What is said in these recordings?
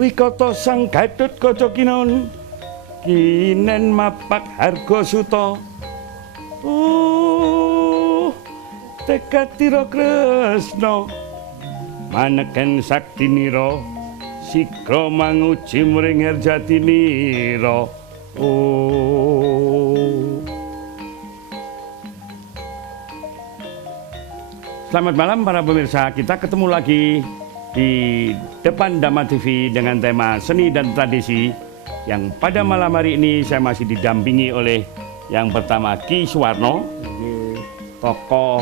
Wikata sang Gatotkaca kinon kinen mapak harga suta. Tekatira Kresna maneken saktinira sigra manguji mring Herjatinira. Selamat malam para pemirsa, kita ketemu lagi di depan Dhamma TV dengan tema seni dan tradisi, yang pada malam hari ini saya masih didampingi oleh yang pertama Ki Suwarno, tokoh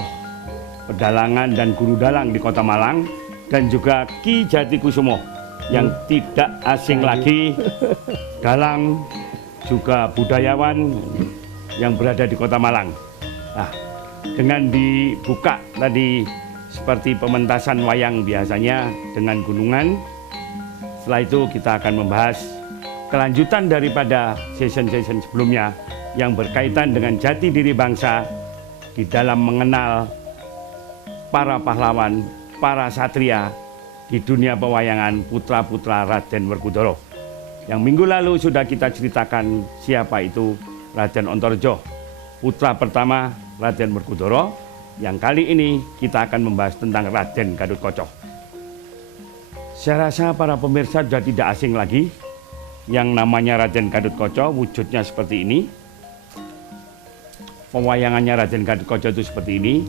pedalangan dan guru dalang di Kota Malang, dan juga Ki Jatikusumo yang tidak asing lagi, dalang juga budayawan yang berada di Kota Malang. Nah, dengan dibuka tadi seperti pementasan wayang biasanya dengan gunungan. Setelah itu kita akan membahas kelanjutan daripada season-season sebelumnya yang berkaitan dengan jati diri bangsa di dalam mengenal para pahlawan, para satria di dunia pewayangan, putra-putra Raden Werkudara. Yang minggu lalu sudah kita ceritakan siapa itu Raden Antareja, putra pertama Raden Werkudara. Yang kali ini kita akan membahas tentang Raden Gatotkaca. Saya rasa para pemirsa sudah tidak asing lagi yang namanya Raden Gatotkaca, wujudnya seperti ini. Pewayangannya Raden Gatotkaca itu seperti ini.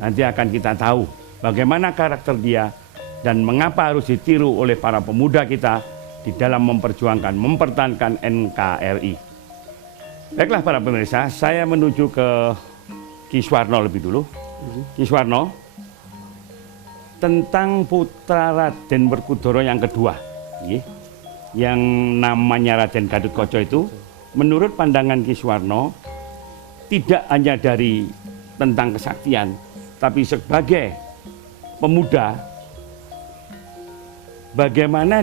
Nanti akan kita tahu bagaimana karakter dia dan mengapa harus ditiru oleh para pemuda kita di dalam memperjuangkan, mempertahankan NKRI. Baiklah para pemirsa, saya menuju ke Ki Suwarno lebih dulu. Ki Suwarno, tentang putra Raden Werkudara yang kedua, yang namanya Raden Gatotkaca itu, menurut pandangan Ki Suwarno, tidak hanya dari tentang kesaktian, tapi sebagai pemuda, bagaimana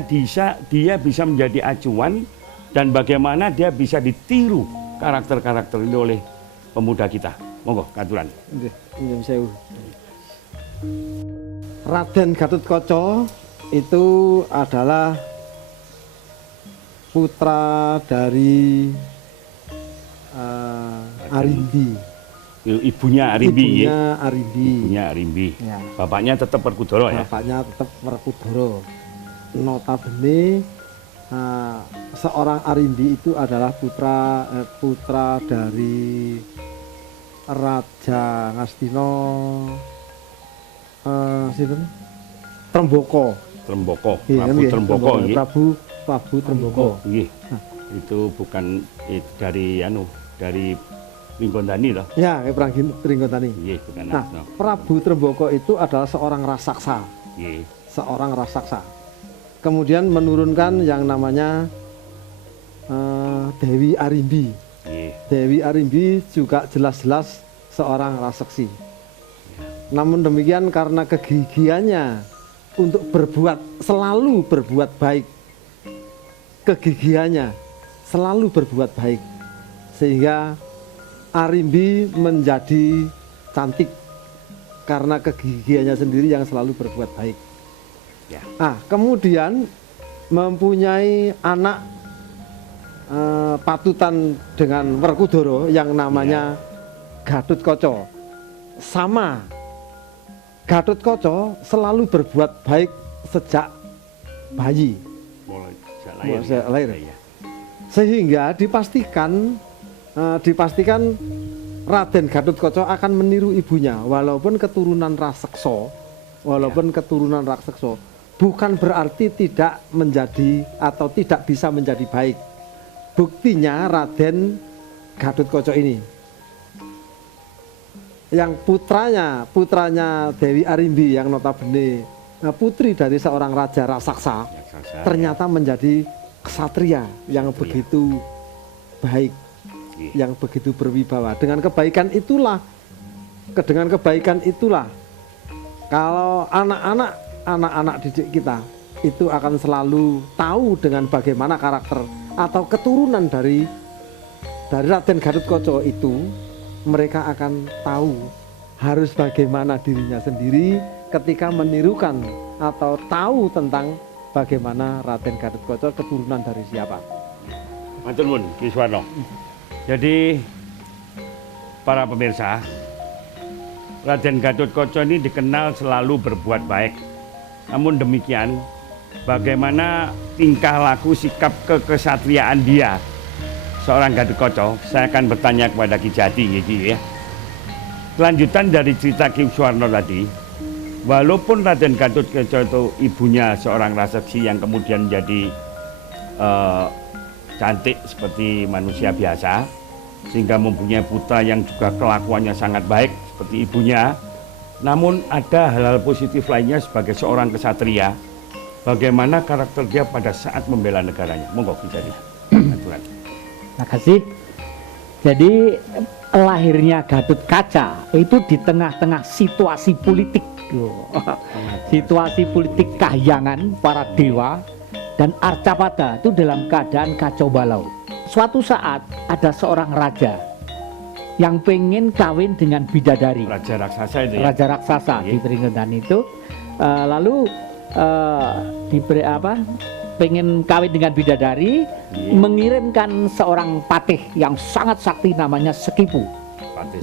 dia bisa menjadi acuan dan bagaimana dia bisa ditiru karakter-karakter ini oleh pemuda kita. Monggo, katuran. Raden Gatotkaca itu adalah putra dari Arimbi. Ibunya Arimbi. Ibunya Arimbi. Ya. Bapaknya tetap Werkudara ya? Bapaknya tetap Werkudara. Notabene seorang Arimbi itu adalah putra dari Raja Ngastina Tremboko. Prabu Tremboko. Itu bukan dari Ringgondani loh. Ya, perang Ringgondani. Bukan. Nah, Prabu Tremboko itu adalah seorang raksasa. Seorang raksasa. Kemudian menurunkan yang namanya Dewi Arimbi. Dewi Arimbi juga jelas-jelas seorang raseksi. Namun demikian karena kegigihannya untuk selalu berbuat baik, kegigihannya selalu berbuat baik, sehingga Arimbi menjadi cantik karena kegigihannya sendiri yang selalu berbuat baik. Kemudian mempunyai anak patutan dengan Werkudara yang namanya Gatotkaca. Sama, Gatotkaca selalu berbuat baik sejak bayi, sejak lahir. Sehingga dipastikan Raden Gatotkaca akan meniru ibunya, walaupun keturunan raseksa, bukan berarti tidak menjadi atau tidak bisa menjadi baik. Buktinya Raden Gatotkaca ini, yang putranya Dewi Arimbi yang notabene putri dari seorang raja raksasa, ternyata menjadi ksatria yang begitu baik, yang begitu berwibawa. Dengan kebaikan itulah kalau anak-anak didik kita itu akan selalu tahu dengan bagaimana karakter atau keturunan dari Raden Gatotkaca itu. Mereka akan tahu harus bagaimana dirinya sendiri ketika menirukan atau tahu tentang bagaimana Raden Gatotkaca keturunan dari siapa. Matur nuwun Ki Suwarno. Jadi para pemirsa, Raden Gatotkaca ini dikenal selalu berbuat baik. Namun demikian, bagaimana tingkah laku sikap kekesatriaan dia seorang Gatotkaca, saya akan bertanya kepada Ki Jati ya. Kelanjutan dari cerita Ki Suwarno tadi, walaupun Raden Gatotkaca itu ibunya seorang raseksi yang kemudian jadi cantik seperti manusia biasa, sehingga mempunyai putra yang juga kelakuannya sangat baik seperti ibunya, namun ada hal-hal positif lainnya sebagai seorang kesatria. Bagaimana karakter dia pada saat membela negaranya? Monggo Ki Jati. Terima kasih. Jadi lahirnya Gatotkaca itu di tengah-tengah situasi politik, situasi politik kahyangan para dewa dan Arcapada itu dalam keadaan kacau balau. Suatu saat ada seorang raja yang pengen kawin dengan bidadari. Raja raksasa itu ya? Raja raksasa di Tringedan itu lalu diberi pengen kawin dengan bidadari, mengirimkan seorang patih yang sangat sakti namanya Sekipu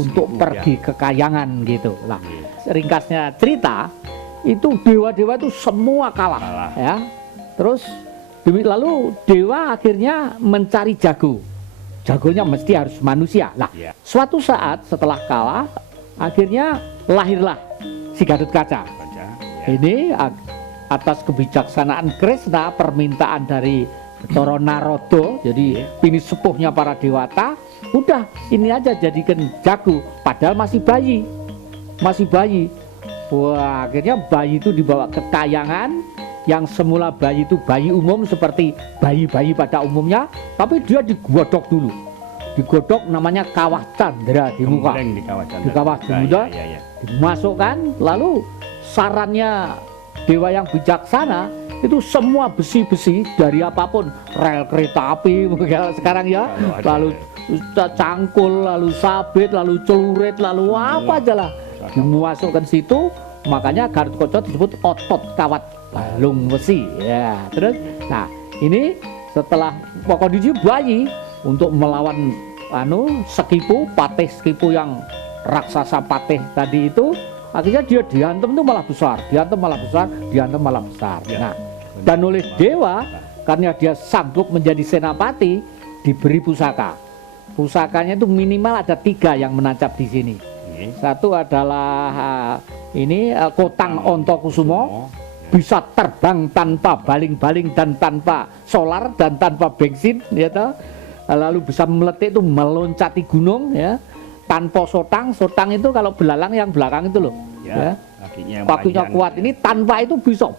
untuk pergi ke kayangan gitu. Nah, ringkasnya cerita itu dewa-dewa itu semua kalah. Ya. Terus lalu dewa akhirnya mencari jago. Jagonya mesti harus manusia. Lah, suatu saat setelah kalah, akhirnya lahirlah si Gatotkaca. Ini atas kebijaksanaan Kresna, permintaan dari Toro Narodo, jadi ini sepuhnya para dewata, udah ini aja jadikan jago, padahal masih bayi. Wah, akhirnya bayi itu dibawa ke kayangan. Yang semula bayi itu bayi umum seperti bayi-bayi pada umumnya, tapi dia digodok dulu. Digodok namanya kawah candra di muka. Di kawah candra, dimasukkan, lalu sarannya dewa yang bijaksana itu semua besi-besi dari apapun, rel kereta api mungkin sekarang ya, lalu cangkul, lalu sabit, lalu celurit, lalu apa aja lah dimasukkan situ. Makanya Gatotkaca disebut otot kawat balung besi ya. Terus nah ini setelah kondisi bayi untuk melawan Sekipu, patih Sekipu yang raksasa patih tadi itu, akhirnya dia diantem tuh malah besar. Nah, dan oleh dewa karena dia sanggup menjadi senapati, diberi pusaka. Pusakanya itu minimal ada 3 yang menancap di sini. Satu adalah Kotang Ontokusumo, bisa terbang tanpa baling-baling dan tanpa solar dan tanpa bensin, ya toh. Lalu bisa meletik itu meloncati gunung, ya, tanpa sotang. Sotang itu kalau belalang yang belakang itu loh, ya. Kakinya kuat, ini tanpa itu bisa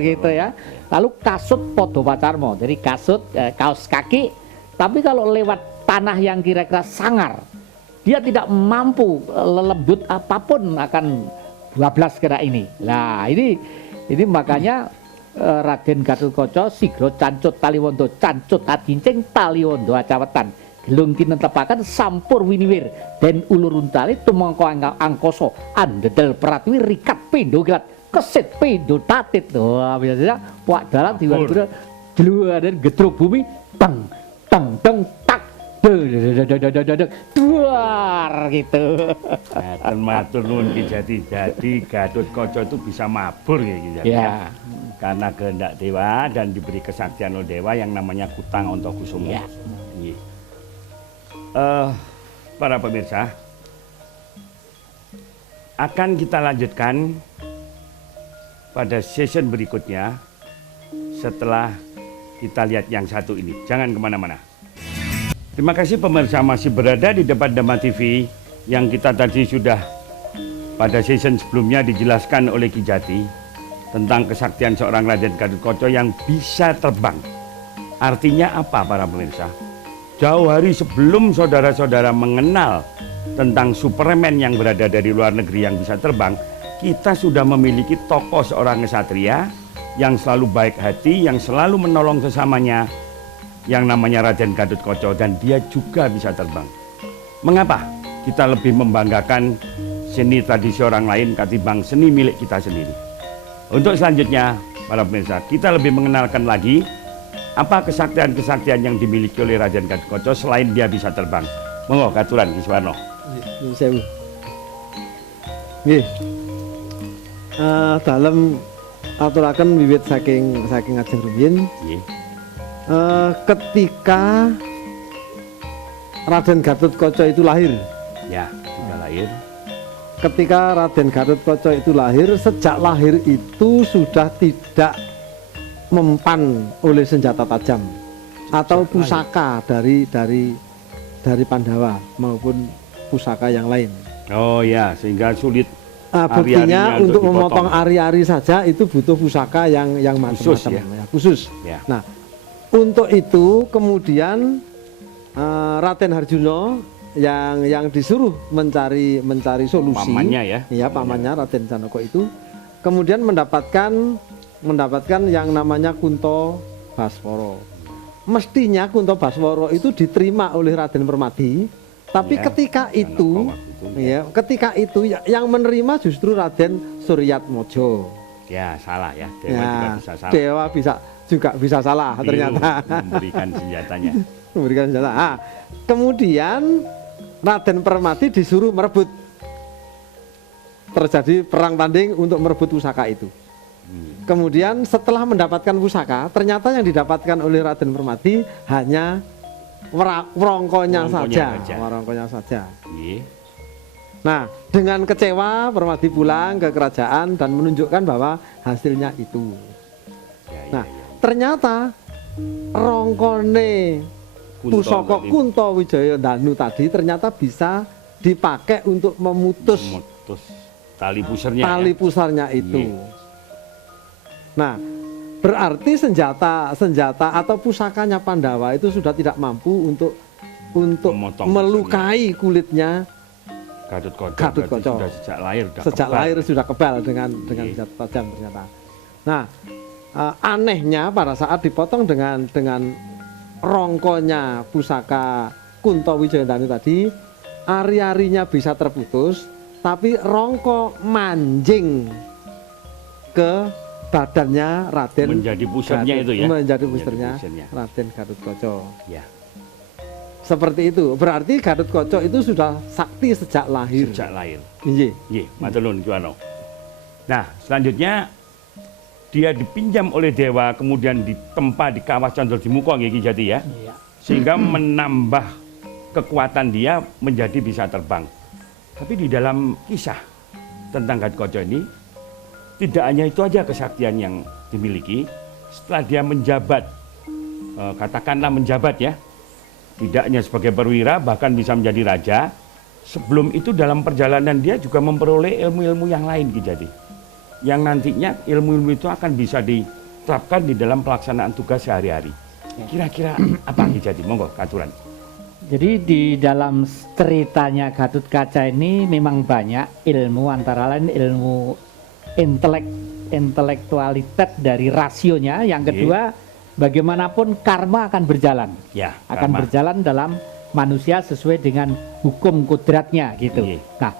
gitu ya. Lalu kasut Podopacarmo, jadi kasut kaos kaki, tapi kalau lewat tanah yang kira-kira sangar, dia tidak mampu lelembut apapun akan 12 kera ini. Nah ini makanya Raden Gatotkaca sigro cancut taliwondo, cancut adincing taliwondo acawetan, gelung tinentepaken sampur winiwir den ulurun tali tumangka angkoso andedel pratwi rikat pendo gilat kesit pendo tatit. Wah biasanya puak dalam tiba-tiba jeluar dan gedruk bumi tang tang tang tak duar gitu. Matur nuwun Ki Jati. Jadi Gatotkaca itu bisa mabur ya Ki Jati. Ya. Karena kehendak dewa dan diberi kesaktian oleh dewa yang namanya Kutang Ontokusumo. Ya. Para pemirsa, akan kita lanjutkan pada season berikutnya setelah kita lihat yang satu ini. Jangan kemana-mana. Terima kasih pemirsa masih berada di depan Dhamma TV yang kita tadi sudah pada season sebelumnya dijelaskan oleh Ki Jati tentang kesaktian seorang Raden Gatotkaca yang bisa terbang. Artinya apa para pemirsa? Jauh hari sebelum saudara-saudara mengenal tentang Superman yang berada dari luar negeri yang bisa terbang, kita sudah memiliki tokoh seorang kesatria yang selalu baik hati, yang selalu menolong sesamanya, yang namanya Raden Gatotkaca, dan dia juga bisa terbang. Mengapa kita lebih membanggakan seni tradisi orang lain ketimbang seni milik kita sendiri? Untuk selanjutnya, para pemirsa, kita lebih mengenalkan lagi apa kesaktian-kesaktian yang dimiliki oleh Raden Gatotkaca selain dia bisa terbang. Monggo katuran Ki Suwarno. Nyuwun sewu. Nggih. Dalam aturaken wiwit saking ajeng rumiyin, Nggih. ketika Raden Gatotkaca itu lahir. Ya, sudah lahir. Ketika Raden Gatotkaca itu lahir, sejak lahir itu sudah tidak mempan oleh senjata tajam atau pusaka dari Pandawa maupun pusaka yang lain. Oh ya, sehingga sulit. Buktinya Ari-arinya untuk dipotong. memotong ari-ari saja itu butuh pusaka yang Khusus, macam-macam, ya, khusus. Ya. Nah, untuk itu kemudian Raden Harjuno yang disuruh mencari solusi, Pamannya ya. pamannya Raden Janaka itu kemudian mendapatkan yang namanya Kunto Baswara. Mestinya Kunto Baswara itu diterima oleh Raden Permati, tapi Ya, ketika itu yang menerima justru Raden Suryatmojo. Ya, salah ya. Dewa juga bisa salah. Dewa juga bisa salah ternyata. Memberikan senjatanya. Memberikan senjata. Kemudian Raden Permati disuruh merebut. Terjadi perang tanding untuk merebut pusaka itu. Kemudian setelah mendapatkan pusaka, ternyata yang didapatkan oleh Raden Permati hanya werongkonya saja. Werongkonya saja. Nggih. Nah, dengan kecewa Permati pulang ke kerajaan dan menunjukkan bahwa hasilnya itu. Nah, ternyata rongkone pusaka Kunto Wijaya Danu tadi ternyata bisa dipakai untuk memutus tali pusarnya. Tali pusarnya itu. Nah, berarti senjata atau pusakanya Pandawa itu sudah tidak mampu untuk melukai kulitnya Gatotkaca. Sudah sejak lahir sudah kebal dengan senjata tajam ternyata. Nah, anehnya pada saat dipotong dengan rongkonya pusaka Kunto Wijaya Danu tadi, ari-arinya bisa terputus, tapi rongko manjing ke badannya Raden menjadi pusarnya itu ya. Menjadi pusarnya Raden Gatotkaca. Ya. Seperti itu. Berarti Gatotkaca itu sudah sakti sejak lahir. Nggih, matur nuwun Ki Warno. Nah, selanjutnya dia dipinjam oleh dewa kemudian ditempa di Kawah Condrojimuka nggih Ki Jati ya. Iya. Sehingga menambah kekuatan dia menjadi bisa terbang. Tapi di dalam kisah tentang Gatotkaca ini tidak hanya itu aja kesaktian yang dimiliki. Setelah dia menjabat, katakanlah menjabat ya, tidak hanya sebagai perwira, bahkan bisa menjadi raja. Sebelum itu dalam perjalanan dia juga memperoleh ilmu-ilmu yang lain Ki Jati. Yang nantinya ilmu-ilmu itu akan bisa diterapkan di dalam pelaksanaan tugas sehari-hari. Kira-kira apa Ki Jati? Monggo katuran. Jadi di dalam ceritanya Gatotkaca ini memang banyak ilmu, antara lain ilmu intelektualitas dari rasionya. Yang kedua, bagaimanapun karma akan berjalan. Ya, akan berjalan dalam manusia sesuai dengan hukum kodratnya gitu. Nah,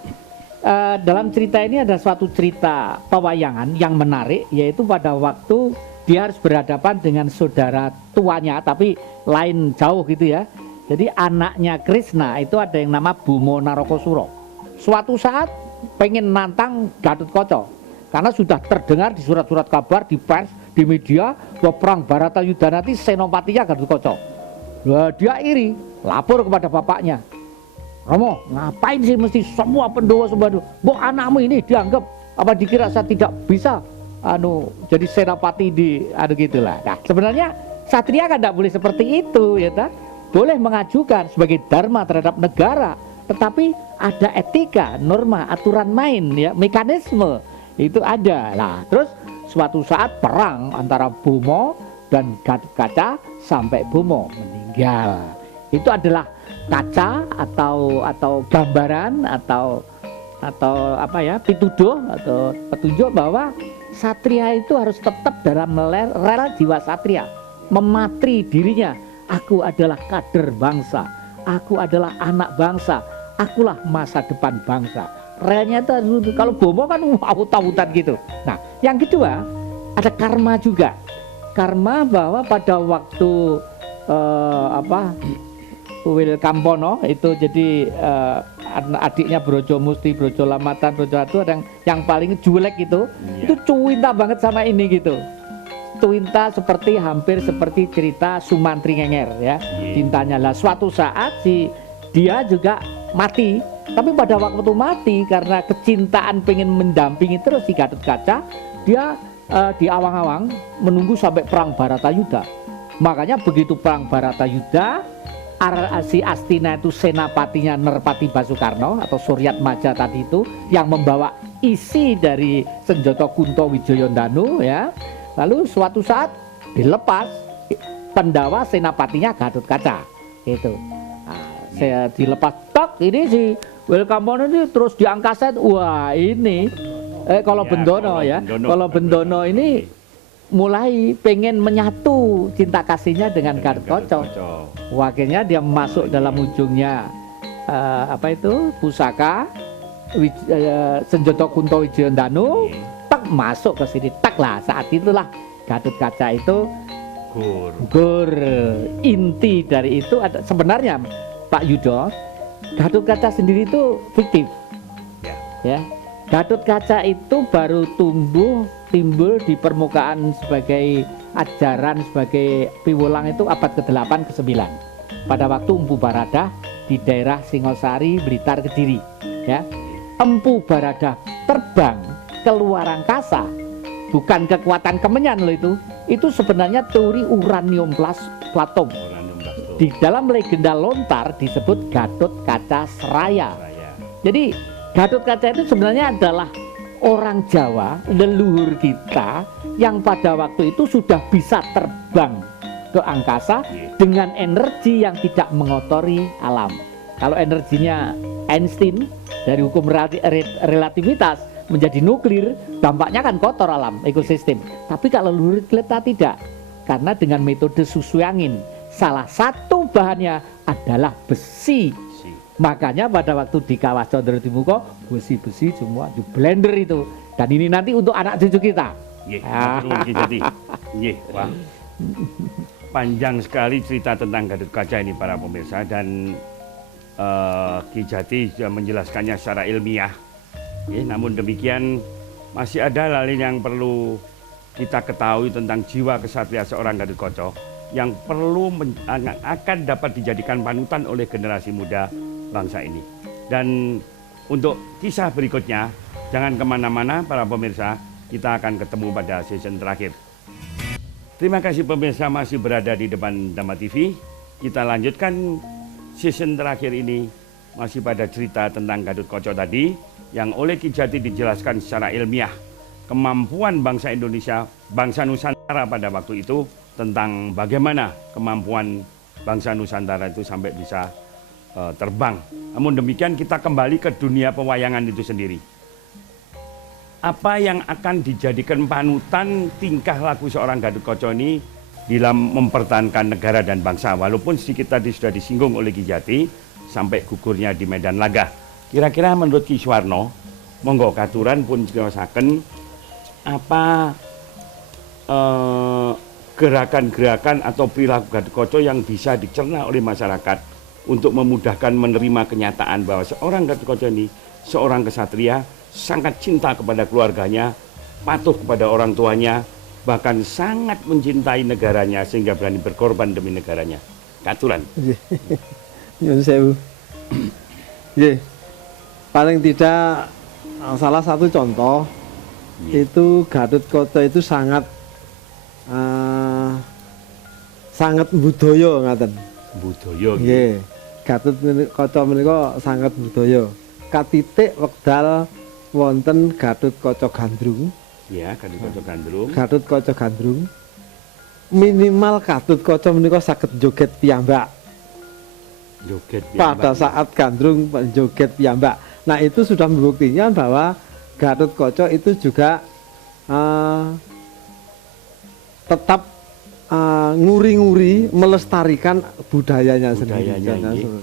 dalam cerita ini ada suatu cerita pewayangan yang menarik, yaitu pada waktu dia harus berhadapan dengan saudara tuanya, tapi lain jauh gitu ya. Jadi anaknya Krishna itu ada yang nama Bumo Narokosuro. Suatu saat pengen nantang Gatotkaca karena sudah terdengar di surat-surat kabar, di pers, di media bahwa perang Baratayuda nanti senopatinya Gatotkaca. Wah, dia iri, lapor kepada bapaknya. Romo, ngapain sih mesti semua Pandawa Mbok anakmu ini dianggap apa dikira saya tidak bisa jadi senopati di gitulah. Nah, sebenarnya satria kan tidak boleh seperti itu ya ta? Boleh mengajukan sebagai dharma terhadap negara, tetapi ada etika, norma, aturan main ya, mekanisme itu ada. Nah, terus suatu saat perang antara Bumo dan Gatotkaca sampai Bumo meninggal. Itu adalah kaca atau gambaran atau apa ya, pituduh atau petunjuk bahwa satria itu harus tetap dalam rel jiwa satria, mematri dirinya. Aku adalah kader bangsa, aku adalah anak bangsa, akulah masa depan bangsa. Relnya itu kalau Bomo kan awut-awutan gitu. Nah, yang kedua, ada karma juga. Karma bahwa pada waktu Wil Kampono itu jadi adiknya Brojo Musti, Brojo Lamatan, Brojo Atu, ada yang paling julek itu cuinta banget sama ini gitu. Cuinta hampir seperti cerita Sumantri Ngenger ya, cintanya lah. Suatu saat dia juga mati, tapi pada waktu mati karena kecintaan pengen mendampingi terus si Gatot Kaca, dia di awang-awang menunggu sampai perang Baratayuda. Makanya begitu perang Baratayuda, si Astina itu senapatinya Nerpati Basukarno atau Suryat Maja tadi itu yang membawa isi dari senjata Kunto Wijoyondanu ya. Lalu suatu saat dilepas Pendawa senapatinya Gatot Kaca gitu. Saya dilepas tok, ini si Wil Kampono ini terus diangkasa. Wah ini kalau Bendono ya, kalau Bendono ini mulai pengen menyatu cinta kasihnya dengan Gatot Kaca. Wakilnya dia masuk dalam ujungnya pusaka senjata Kunto Wijoyondanu, tak masuk ke sini, tak lah. Saat itulah Gatot Kaca itu gugur. Inti dari itu ada sebenarnya Pak Yudo, Gatot Kaca sendiri itu fiktif ya. Gatot Kaca itu baru timbul di permukaan sebagai ajaran, sebagai piwulang itu abad ke-8 ke-9 pada waktu Empu Baradah di daerah Singosari, Blitar, Kediri ya. Empu Baradah terbang keluar angkasa, bukan kekuatan kemenyan loh itu sebenarnya teori uranium platum. Di dalam legenda lontar disebut Gatot Kaca Seraya. Jadi Gatot Kaca itu sebenarnya adalah orang Jawa, leluhur kita yang pada waktu itu sudah bisa terbang ke angkasa dengan energi yang tidak mengotori alam. Kalau energinya Einstein dari hukum relativitas menjadi nuklir, dampaknya kan kotor alam, ekosistem. Tapi kalau leluhur kita tidak, karena dengan metode susui angin, salah satu bahannya adalah besi. Makanya pada waktu di Kawah Condro Timuko, besi-besi semua di blender itu. Dan ini nanti untuk anak cucu kita. Wah. Panjang sekali cerita tentang Gatot Kaca ini para pemirsa, dan Ki Jati sudah menjelaskannya secara ilmiah. Namun demikian masih ada hal lain yang perlu kita ketahui tentang jiwa kesatria seorang Gatot Kaca yang akan dapat dijadikan panutan oleh generasi muda bangsa ini. Dan untuk kisah berikutnya, jangan kemana-mana para pemirsa, kita akan ketemu pada season terakhir. Terima kasih pemirsa masih berada di depan Dhamma TV. Kita lanjutkan season terakhir ini masih pada cerita tentang Gatot Kaca tadi yang oleh Ki Jati dijelaskan secara ilmiah kemampuan bangsa Indonesia, bangsa Nusantara pada waktu itu, tentang bagaimana kemampuan bangsa Nusantara itu sampai bisa terbang. Namun demikian kita kembali ke dunia pewayangan itu sendiri. Apa yang akan dijadikan panutan tingkah laku seorang Gatot Kaca ini dalam mempertahankan negara dan bangsa, walaupun sedikit tadi sudah disinggung oleh Ki Jati sampai gugurnya di Medan Laga. Kira-kira menurut Ki Suwarno, monggo katuran pun jelasaken apa gerakan-gerakan atau perilaku Gatot Kaca yang bisa dicerna oleh masyarakat untuk memudahkan menerima kenyataan bahwa seorang Gatot Kaca ini seorang kesatria, sangat cinta kepada keluarganya, patuh kepada orang tuanya, bahkan sangat mencintai negaranya sehingga berani berkorban demi negaranya. Katuran. Nyun sewu. Paling tidak salah satu contoh itu Gatot Kaca itu sangat budaya ngaten. Budaya. Nggih. Gatot Kaca menika sangat budaya. Katitik wekdal wonten Gatot Kaca Gandrung. Ya, Gatot Kaca Gandrung. Gatot Kaca Gandrung. Minimal Gatot Kaca menika saged joget piyambak. Joget piyambak. Pada saat Gandrung joget piyambak. Nah, itu sudah membuktikan bahwa Gatot Kaca itu juga tetap nguri-nguri melestarikan budayanya sendiri.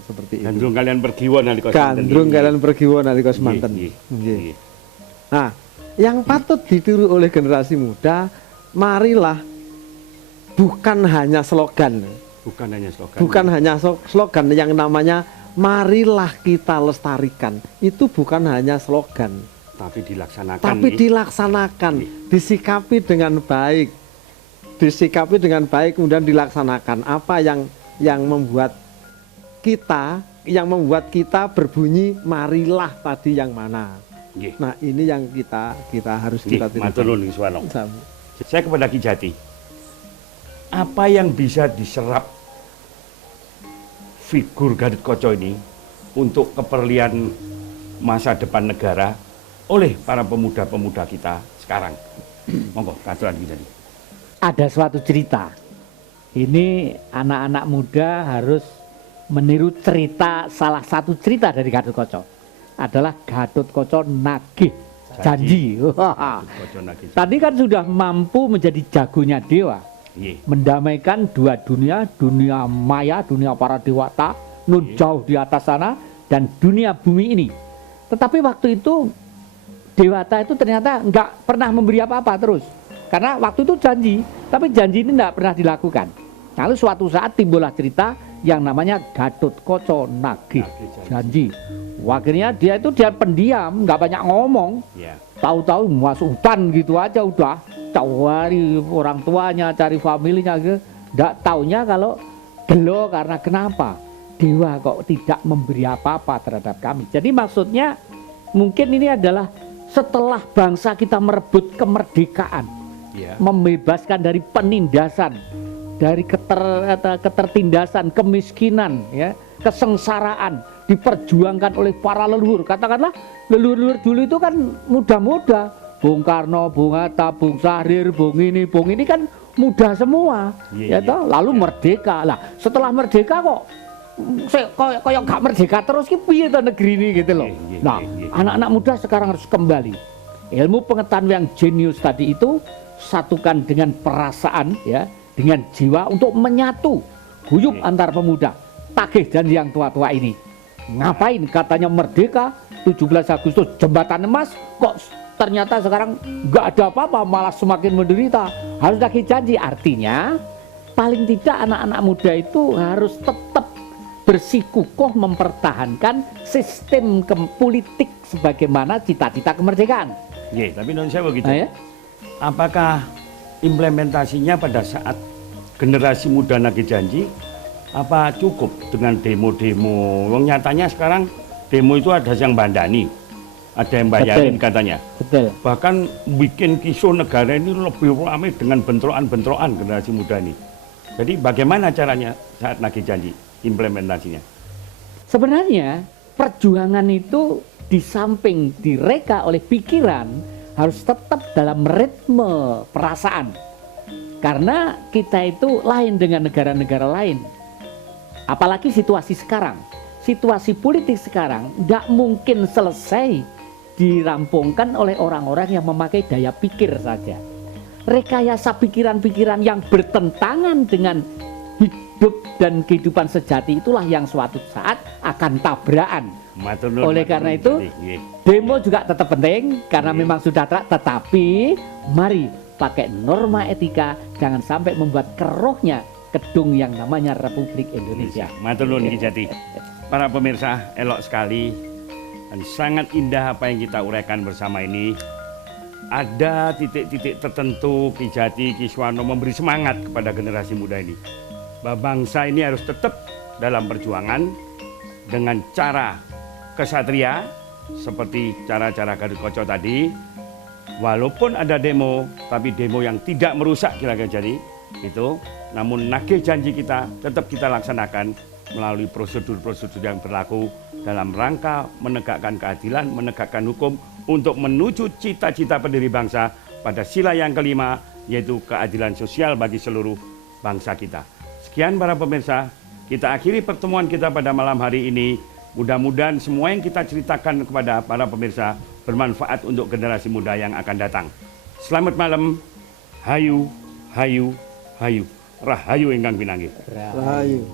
Seperti itu. Gandrung kalian pergiwa nalika semanten. Gandrung kalian pergiwa nalika semanten. Nah, yang patut ditiru oleh generasi muda marilah bukan hanya slogan, Bukan hanya slogan. bukan hanya slogan yang namanya marilah kita lestarikan. Itu bukan hanya slogan, Tapi dilaksanakan. tapi nih. dilaksanakan, disikapi dengan baik. Disikapi dengan baik kemudian dilaksanakan. Apa yang membuat kita berbunyi marilah tadi yang mana. Nggih. Nah, ini yang kita harus Nggih, kita matur nuwun Ki Suwarno. Sami. Saya kepada Ki Jati. Apa yang bisa diserap figur Gatotkaca ini untuk keperluan masa depan negara oleh para pemuda-pemuda kita sekarang? Monggo, katuran Ki Jati. Ada suatu cerita. Ini anak-anak muda harus meniru cerita, salah satu cerita dari Gatotkaca adalah Gatotkaca nagih janji. Wah. Gatotkaca nagih janji. Tadi kan sudah mampu menjadi jagonya dewa, Nggih. mendamaikan dua dunia, dunia maya, dunia para dewata, nun jauh di atas sana, dan dunia bumi ini. Tetapi waktu itu dewata itu ternyata nggak pernah memberi apa-apa terus, karena waktu itu janji, tapi janji ini nggak pernah dilakukan. Lalu suatu saat timbullah cerita yang namanya Gatotkaca nagih janji. Akhirnya dia pendiam, nggak banyak ngomong. Ya. Tahu-tahu masuk hutan gitu aja udah cari orang tuanya, cari familinya gitu. Nggak taunya kalau gelo karena kenapa? Dewa kok tidak memberi apa-apa terhadap kami. Jadi maksudnya mungkin ini adalah setelah bangsa kita merebut kemerdekaan, Ya. membebaskan dari penindasan, dari ketertindasan, kemiskinan, ya, kesengsaraan, diperjuangkan oleh para leluhur. Katakanlah leluhur dulu itu kan muda-muda, Bung Karno, Bung Hatta, Bung Syahrir, Bung ini kan muda semua, Iya, ya toh. Lalu merdeka lah. Setelah merdeka kok kayak gak merdeka terus ki piye to negeri ini gitu loh. Iya, Nah, anak-anak muda sekarang harus kembali. Ilmu pengetahuan yang jenius tadi itu satukan dengan perasaan, ya, dengan jiwa untuk menyatu, guyup antar pemuda. Tagih janji yang tua-tua ini. Ngapain katanya merdeka 17 Agustus jembatan emas, kok ternyata sekarang nggak ada apa-apa, malah semakin menderita. Harus tagih janji, artinya paling tidak anak-anak muda itu harus tetap bersikukuh mempertahankan sistem politik sebagaimana cita-cita kemerdekaan. Nggih, tapi non saya begitu. Nah, ya? Apakah implementasinya pada saat generasi muda nagih janji apa cukup dengan demo-demo? Wong nyatanya sekarang demo itu ada yang bandani, ada yang bayarin Betul. katanya. Betul. Bahkan bikin kisah negara ini lebih ramai dengan bentrokan-bentrokan generasi muda ini. Jadi bagaimana caranya saat nagih janji implementasinya? Sebenarnya perjuangan itu di samping direka oleh pikiran harus tetap dalam ritme perasaan. Karena kita itu lain dengan negara-negara lain. Apalagi situasi sekarang. Situasi politik sekarang tidak mungkin selesai dirampungkan oleh orang-orang yang memakai daya pikir saja. Rekayasa pikiran-pikiran yang bertentangan dengan hidup dan kehidupan sejati itulah yang suatu saat akan tabrakan. Matur nuwun, Oleh matur karena nuwun, itu, nggih. demo juga tetap penting karena Nggih. memang sudah tetapi mari pakai norma etika, jangan sampai membuat keruhnya gedung yang namanya Republik Indonesia. Matur nuwun Ki Jati. Para pemirsa, elok sekali dan sangat indah apa yang kita uraikan bersama ini. Ada titik-titik tertentu Ki Jati, Ki Suwarno memberi semangat kepada generasi muda ini. Bahwa bangsa ini harus tetap dalam perjuangan dengan cara kesatria seperti cara-cara Gatotkaca tadi. Walaupun ada demo, tapi demo yang tidak merusak kira-kira jadi itu. Namun nagih janji kita tetap kita laksanakan melalui prosedur-prosedur yang berlaku dalam rangka menegakkan keadilan, menegakkan hukum untuk menuju cita-cita pendiri bangsa pada sila yang kelima, yaitu keadilan sosial bagi seluruh bangsa kita. Sekian para pemirsa, kita akhiri pertemuan kita pada malam hari ini. Mudah-mudahan semua yang kita ceritakan kepada para pemirsa bermanfaat untuk generasi muda yang akan datang. Selamat malam, hayu, hayu, hayu. Rahayu ingkang pinanggih. Rahayu.